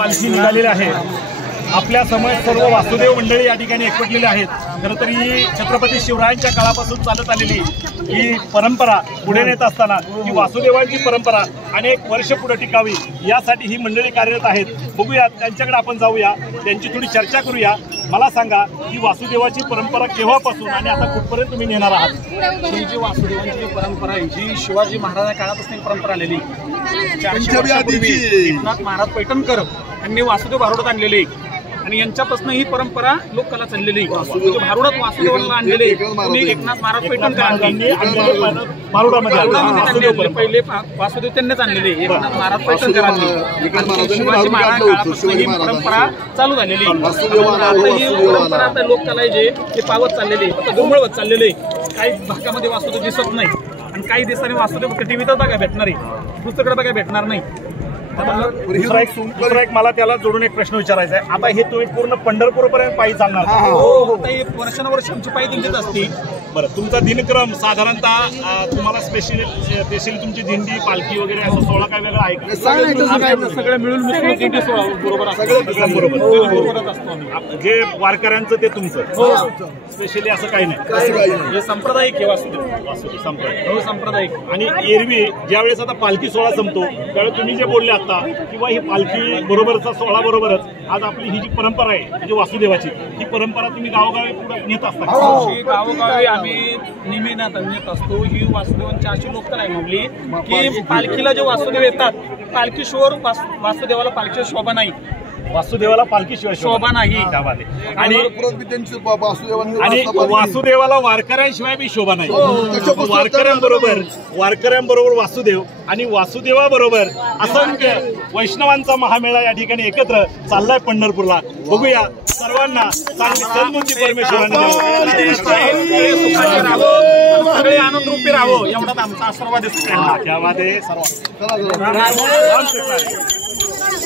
पालखी निघालेली आहे। आपल्या समोर सर्व वासुदेव मंडळी या ठिकाणी एकवटलेले आहेत। खरं तर ही छत्रपती शिवरायांच्या काळापासून चालत आलेली ही परंपरा पुढे नेत असताना ही वासुदेवांची परंपरा अनेक वर्ष पुढे टिकावी यासाठी ही मंडळी कार्यरत आहेत। बघूया त्यांच्याकडे आपण जाऊया, त्यांची थोडी चर्चा करूया। मला सांगा ही वासुदेवाची परंपरा केव्हापासून आणि आता कुठपर्यंत तुम्ही नेणार आहात? ही जी वासुदेवांची परंपरा आहे जी शिवाजी महाराजांच्या काळापासून परंपरा आलेली 400 वर्षापूर्वी एकनाथ महाराज पैठणकर यांनी वासुदेव भारुडात आणलेले आणि यांच्यापासून ही परंपरा लोककला चाललेली। भारुडात वासुदेवांना आणलेले एकनाथ महाराज पैठणकर पहिले वासुदेव त्यांनीच आणलेले एकनाथ महाराज पैठणकरांनी। शिवाजी महाराज काळापासून ही परंपरा चालू झालेली। ही परंपरा आता लोककला जे ते पावत चाललेले, आता दुर्मिळवत चाललेले। काही भागामध्ये वासुदेव दिसत नाही आणि काही दिवसांनी वासुदेव फक्त टीव्हीतच बघायला भेटणार आहे, दुसरीकडे बघायला भेटणार नाही। दुसरा एक मला त्याला जोडून एक प्रश्न विचारायचा आहे। आता हे तुम्ही पूर्ण पंढरपूरपर्यंत पायी चालणार? हो, वर्षानुवर्ष आमची पायी दिंडीच असते। बरं, तुमचा दिनक्रम साधारणतः तुम्हाला स्पेशल तुमची दिंडी पालखी वगैरे असं सोहळा काय वेगळा आहे का? सगळं मिळून दिंडी सोहळा बरोबरच असतो। जे वारकऱ्यांचं ते तुमचं स्पेशली असं काही नाही, हे सांप्रदायिक आहे वासुदेव संप्रदाय सांप्रदायिक। आणि एरवी ज्यावेळेस आता पालखी सोहळा संपतो त्यावेळेस तुम्ही जे बोलले आता किंवा ही पालखी बरोबरचा सोहळा बरोबरच आज आपली ही जी परंपरा आहे म्हणजे वासुदेवाची ही परंपरा तुम्ही गावोगावी पुढे नेत असता? गावोगावी आम्ही नेहमी नेत असतो। ही वासुदेवांची अशी लोककला आहे म्हटली की पालखीला जे वासुदेव येतात पालखीशिवाय वासुदेवाला पालखी शोभा नाही, वासुदेवाला पालखीशिवाय शोभा नाही। आणि वासुदेवाला वारकऱ्यांशिवाय बी शोभा नाही। वारकऱ्यांबरोबर वासुदेव आणि वासुदेवाबरोबर असंख्य वैष्णवांचा महामेळा या ठिकाणी एकत्र चाललाय पंढरपूरला। बघूया सर्वांना चांगली सन्मुखी परमेश्वराने सगळे आनंद रूपी राहावं एवढाच आमचा आशीर्वाद आहे। सर्व